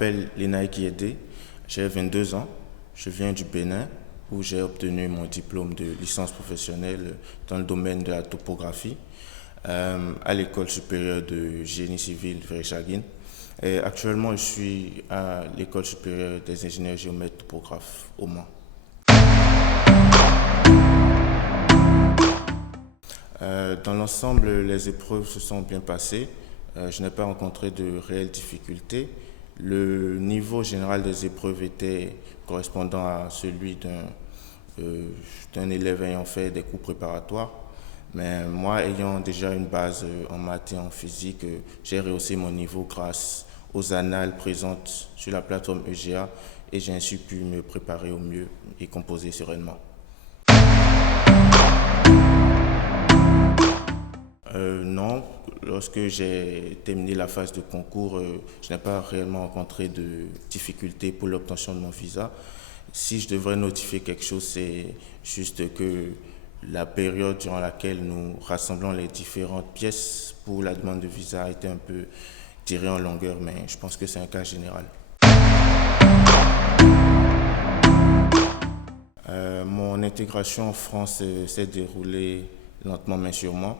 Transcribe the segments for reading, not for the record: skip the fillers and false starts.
m'appelle Lenaï Kiede, j'ai 22 ans, je viens du Bénin où j'ai obtenu mon diplôme de licence professionnelle dans le domaine de la topographie à l'école supérieure de génie civil Verechagine. Et actuellement, je suis à l'école supérieure des ingénieurs géomètres topographes au Mans. Dans l'ensemble, les épreuves se sont bien passées. Je n'ai pas rencontré de réelles difficultés. Le niveau général des épreuves était correspondant à celui d'un élève ayant fait des cours préparatoires. Mais moi, ayant déjà une base en maths et en physique, j'ai rehaussé mon niveau grâce aux annales présentes sur la plateforme EGA et j'ai ainsi pu me préparer au mieux et composer sereinement. Non, lorsque j'ai terminé la phase de concours, je n'ai pas réellement rencontré de difficultés pour l'obtention de mon visa. Si je devrais notifier quelque chose, c'est juste que la période durant laquelle nous rassemblons les différentes pièces pour la demande de visa a été un peu tirée en longueur, mais je pense que c'est un cas général. Mon intégration en France s'est déroulée lentement mais sûrement.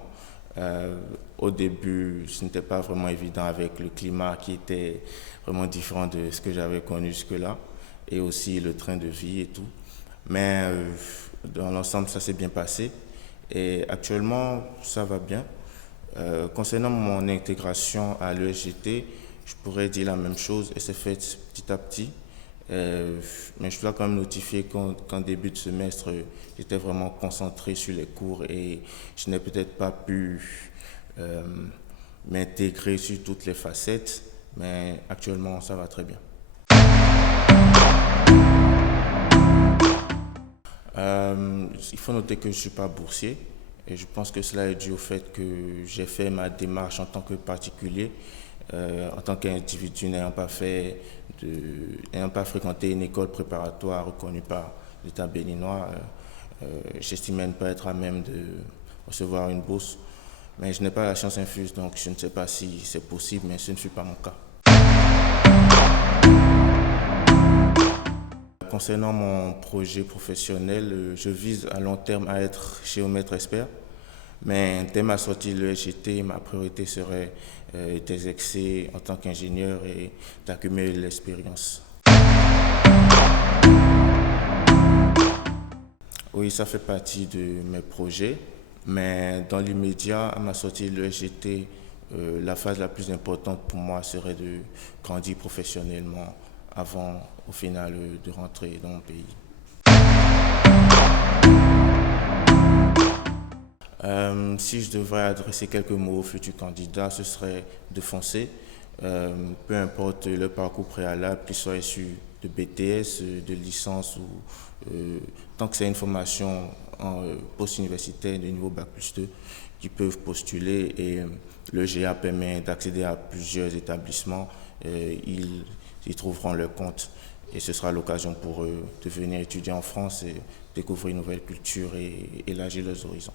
Au début, ce n'était pas vraiment évident avec le climat qui était vraiment différent de ce que j'avais connu jusque-là et aussi le train de vie et tout. Mais dans l'ensemble, ça s'est bien passé et actuellement, ça va bien. Concernant mon intégration à l'ESGT, je pourrais dire la même chose et c'est fait petit à petit. Mais je dois quand même notifier qu'en début de semestre, j'étais vraiment concentré sur les cours et je n'ai peut-être pas pu m'intégrer sur toutes les facettes, mais actuellement, ça va très bien. Il faut noter que je ne suis pas boursier et je pense que cela est dû au fait que j'ai fait ma démarche en tant que particulier, en tant qu'individu n'ayant pas fréquenté une école préparatoire reconnue par l'État béninois. J'estimais ne pas être à même de recevoir une bourse, mais je n'ai pas la chance infuse, donc je ne sais pas si c'est possible, mais ce ne fut pas mon cas. Concernant mon projet professionnel, je vise à long terme à être géomètre expert, mais dès ma sortie de l'ESGT, ma priorité serait d'exercer en tant qu'ingénieur et d'accumuler l'expérience. Oui, ça fait partie de mes projets, mais dans l'immédiat, à ma sortie de l'ESGT, la phase la plus importante pour moi serait de grandir professionnellement avant, au final, de rentrer dans mon pays. Si je devrais adresser quelques mots aux futurs candidats, ce serait de foncer, peu importe le parcours préalable, qu'il soit issu de BTS, de licence ou tant que c'est une formation en post-universitaire de niveau Bac+2 qui peuvent postuler et le GA permet d'accéder à plusieurs établissements, ils trouveront leur compte et ce sera l'occasion pour eux de venir étudier en France et découvrir une nouvelle culture et élargir leurs horizons.